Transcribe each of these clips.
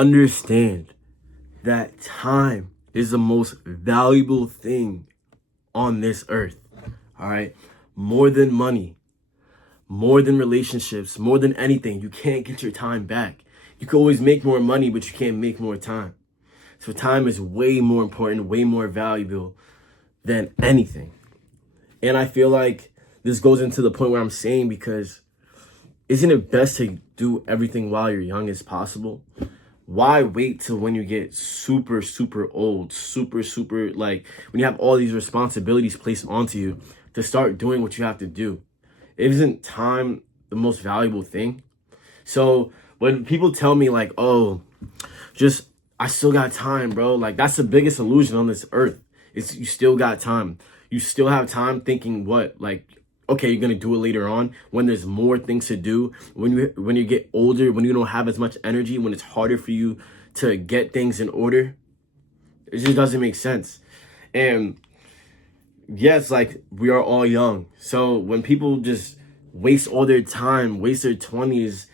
understand that time is the most valuable thing on this earth. All right. More than money, more than relationships, more than anything. You can't get your time back. You can always make more money, but you can't make more time. So time is way more important, way more valuable than anything. And I feel like this goes into the point where I'm saying, because isn't it best to do everything while you're young as possible? Why wait till when you get super, super old, super, like when you have all these responsibilities placed onto you to start doing what you have to do? Isn't time the most valuable thing? So when people tell me like, oh, just, I still got time, bro. Like, that's the biggest illusion on this earth. It's you still got time. You still have time thinking what? Like, okay, you're gonna do it later on when there's more things to do, when you get older, when you don't have as much energy, when it's harder for you to get things in order. It just doesn't make sense. And yes, like, we are all young. So when people just waste all their time, waste their 20s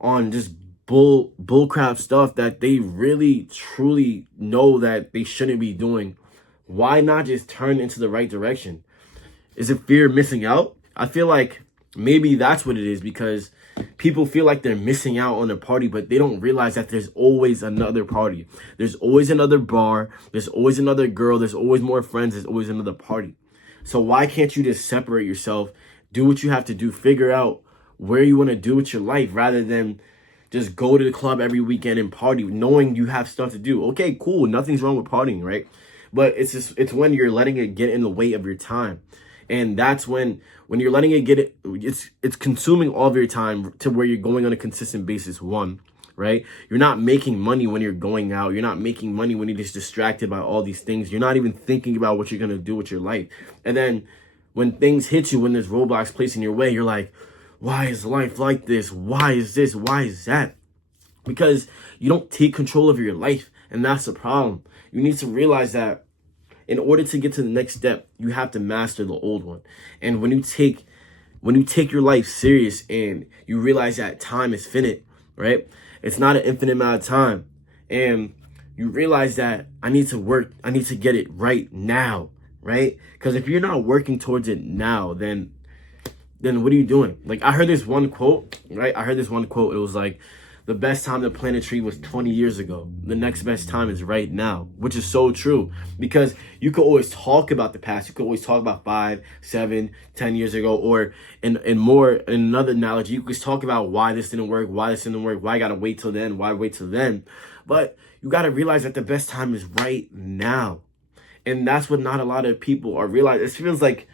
on just bullcrap stuff that they really truly know that they shouldn't be doing, why not just turn into the right direction? Is it fear of missing out? I feel like maybe that's what it is, because people feel like they're missing out on a party, but they don't realize that there's always another party. There's always another bar. There's always another girl. There's always more friends. There's always another party. So why can't you just separate yourself, do what you have to do, figure out where you want to do with your life, rather than just go to the club every weekend and party knowing you have stuff to do? Okay, cool. Nothing's wrong with partying, right? But it's when you're letting it get in the way of your time. And that's when you're letting it get it, it's consuming all of your time to where you're going on a consistent basis. One, right? You're not making money when you're going out. You're not making money when you're just distracted by all these things. You're not even thinking about what you're going to do with your life. And then when things hit you, when there's roadblocks placed in your way, you're like, why is life like this? Why is this? Why is that? Because you don't take control of your life. And that's the problem. You need to realize that in order to get to the next step, you have to master the old one. And when you take your life serious and you realize that time is finite, right? It's not an infinite amount of time. And you realize that I need to work. I need to get it right now, right? Because if you're not working towards it now, then what are you doing? Like, I heard this one quote, right? It was like, the best time to plant a tree was 20 years ago. The next best time is right now, which is so true, because you could always talk about the past. You could always talk about 5, 7, 10 years ago, or in another analogy, you could talk about why this didn't work, why I gotta wait till then, why wait till then. But you gotta realize that the best time is right now. And that's what not a lot of people are realizing. It feels like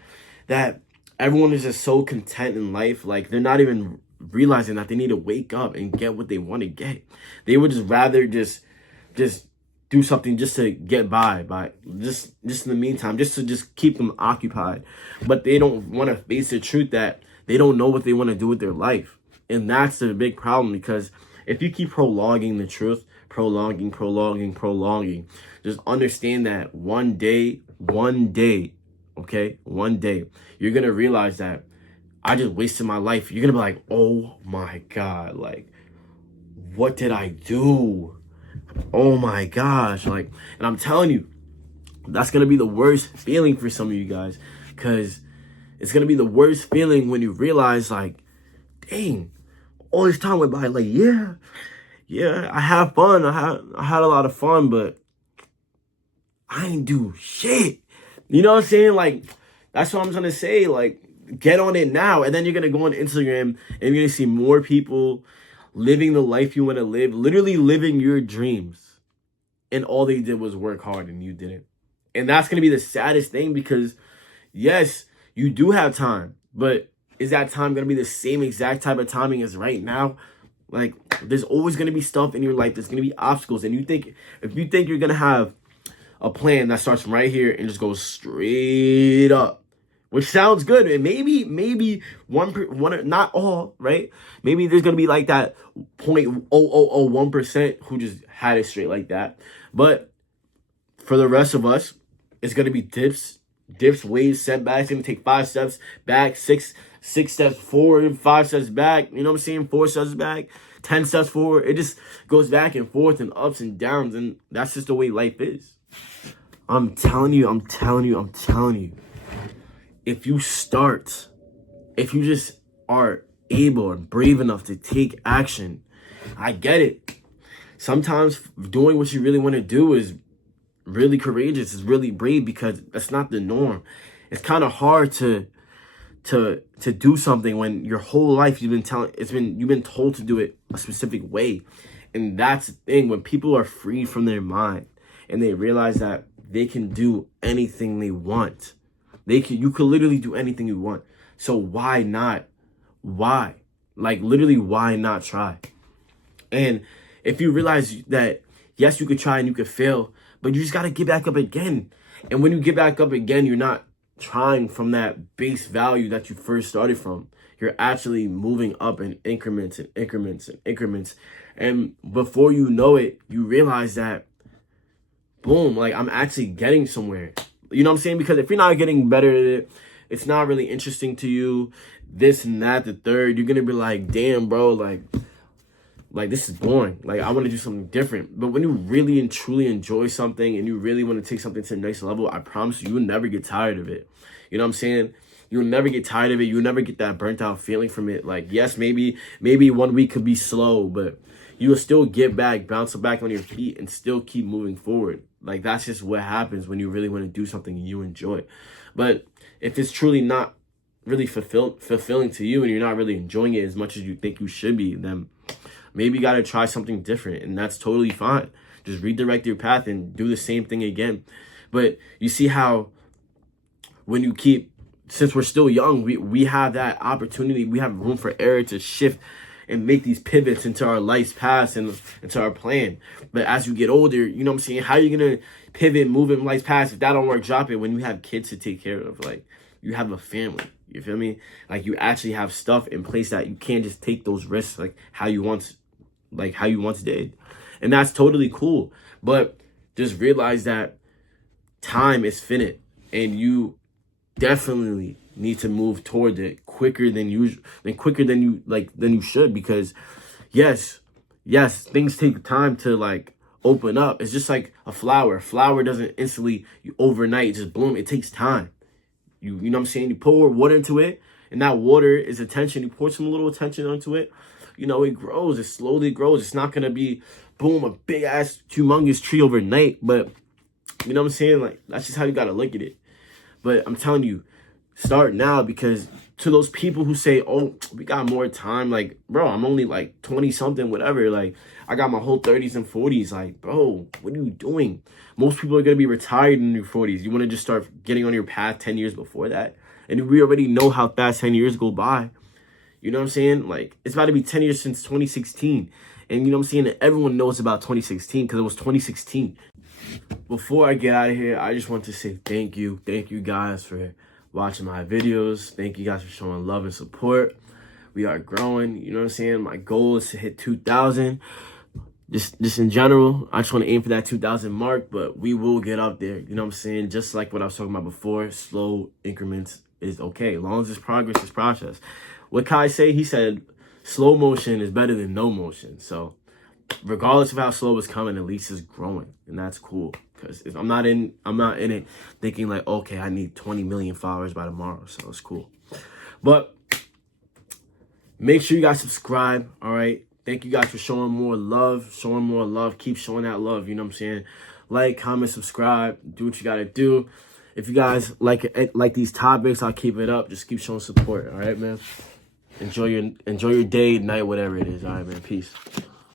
that everyone is just so content in life, like they're not even realizing that they need to wake up and get what they want to get. They would just rather just do something just to get by just in the meantime, just to keep them occupied. But they don't want to face the truth that they don't know what they want to do with their life. And that's the big problem, because if you keep prolonging the truth, prolonging, just understand that one day, you're going to realize that I just wasted my life. You're going to be like, oh my God, like, what did I do? Oh my gosh. Like, and I'm telling you, that's going to be the worst feeling for some of you guys, because it's going to be the worst feeling when you realize, like, dang, all this time went by. Like, yeah, I had fun. I had a lot of fun, but I ain't do shit. You know what I'm saying? Like, that's what I'm trying to say. Like, get on it now. And then you're going to go on Instagram and you're going to see more people living the life you want to live, literally living your dreams. And all they did was work hard and you didn't. And that's going to be the saddest thing, because yes, you do have time, but is that time going to be the same exact type of timing as right now? Like, there's always going to be stuff in your life. There's going to be obstacles. And if you think you're going to have a plan that starts from right here and just goes straight up, which sounds good, and maybe one, not all, right? Maybe there's gonna be like that 0.0001% who just had it straight like that. But for the rest of us, it's gonna be dips dips, waves, setbacks. It's gonna take 5 steps back, six steps forward, 5 steps back. You know what I'm saying? 4 steps back, 10 steps forward. It just goes back and forth and ups and downs, and that's just the way life is. I'm telling you. If you just are able and brave enough to take action, I get it. Sometimes doing what you really want to do is really courageous, is really brave, because that's not the norm. It's kind of hard to do something when your whole life you've been told to do it a specific way. And that's the thing, when people are free from their mind and they realize that they can do anything they want. You could literally do anything you want. So why not? Why? Like, literally, why not try? And if you realize that, yes, you could try and you could fail, but you just got to get back up again. And when you get back up again, you're not trying from that base value that you first started from. You're actually moving up in increments and increments and increments. And before you know it, you realize that, boom, like, I'm actually getting somewhere. You know what I'm saying? Because if you're not getting better at it, it's not really interesting to you, this and that, the third, you're going to be like, damn, bro, like this is boring. Like, I want to do something different. But when you really and truly enjoy something and you really want to take something to the next level, I promise you, you'll never get tired of it. You know what I'm saying? You'll never get tired of it. You'll never get that burnt out feeling from it. Like, yes, maybe 1 week could be slow, but you will still get back, bounce back on your feet, and still keep moving forward. Like, that's just what happens when you really want to do something you enjoy. But if it's truly not really fulfilling to you and you're not really enjoying it as much as you think you should be, then maybe you got to try something different, and that's totally fine. Just redirect your path and do the same thing again. But you see how when you keep, since we're still young, we have that opportunity, we have room for error to shift and make these pivots into our life's path and into our plan. But as you get older, you know what I'm saying, how are you going to pivot, move in life's path? If that don't work, drop it. When you have kids to take care of, like, you have a family, you feel me? Like, you actually have stuff in place that you can't just take those risks like how you once did. And that's totally cool. But just realize that time is finite, and you definitely need to move toward it quicker than you should, because yes, things take time to like open up. It's just like a flower doesn't instantly overnight just bloom. It takes time. You know what I'm saying? You pour water into it, and that water is attention. You pour some little attention onto it, you know, it grows. It slowly grows. It's not gonna be boom, a big ass humongous tree overnight, but you know what I'm saying? Like, that's just how you gotta look at it. But I'm telling you, start now, because to those people who say, oh, we got more time, like, bro, I'm only like 20 something, whatever. Like, I got my whole 30s and 40s. Like, bro, what are you doing? Most people are going to be retired in their 40s. You want to just start getting on your path 10 years before that? And we already know how fast 10 years go by. You know what I'm saying? Like, it's about to be 10 years since 2016. And you know what I'm saying? And everyone knows about 2016 because it was 2016. Before I get out of here, I just want to say thank you. Thank you guys for watching my videos. Thank you guys for showing love and support. We are growing. You know what I'm saying? My goal is to hit 2,000. Just in general, I just want to aim for that 2,000 mark, but we will get up there. You know what I'm saying? Just like what I was talking about before, slow increments is okay. As long as it's progress, it's process. What Kai say? He said, slow motion is better than no motion. So regardless of how slow it's coming, at least it's growing, and that's cool. Because if I'm not in it thinking like, okay, I need 20 million followers by tomorrow, so it's cool. But make sure you guys subscribe. All right. Thank you guys for showing more love. Keep showing that love. You know what I'm saying? Like, comment, subscribe. Do what you gotta do. If you guys like these topics, I'll keep it up. Just keep showing support. All right, man. Enjoy your day, night, whatever it is. All right, man. Peace.